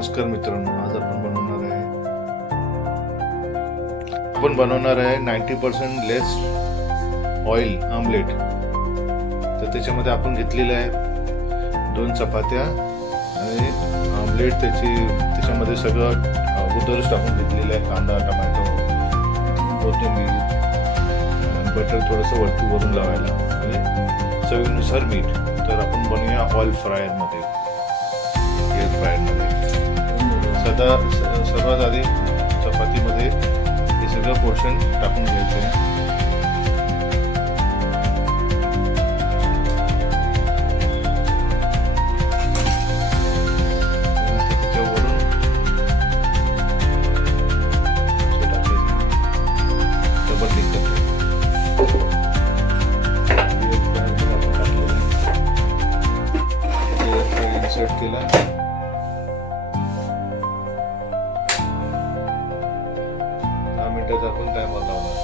नमस्कार मित्रांनो, आज आपण बनवणार आहे 90% लेस ऑइल आमलेट. तर त्याच्यामध्ये आपण घेतलेलं आहे 2 चपात्या आणि आमलेट. त्याच्यामध्ये सगळं अगोदरच टाकून घेतलेलं आहे, कांदा, टोमॅटो, कोथिंबीर, बटर थोडंसं वरती वरून लावायला आणि चवीनुसार मीठ. तर आपण बनवूया ऑइल फ्रायरमध्ये, एअर फ्रायरमध्ये. सर्वात आधी चपातीमध्ये हे सगळं पोर्शन टाकून घ्यायचं आहे. त्याच्यावरून डबल टिक इन्सर्ट केला. 10 मिनिटाचा आपण टायमर लावणार.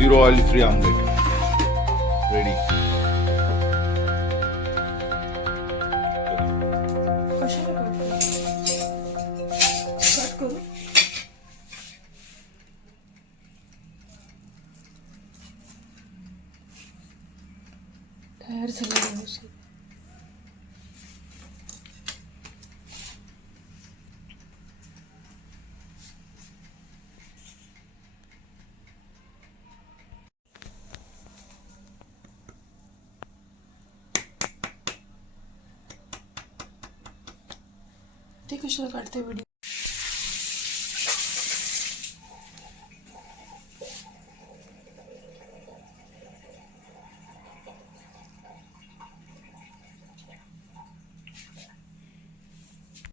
Zero oil free omelette ready. तयार झालं. ते कशाला काढते व्हिडिओ?